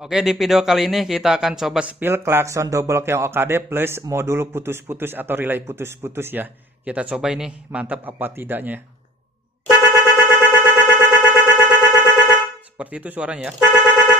Oke, di video kali ini kita akan coba spill klakson double keong OKD plus modul putus-putus atau relay putus-putus ya. Kita coba ini mantap apa tidaknya. Seperti itu suaranya ya.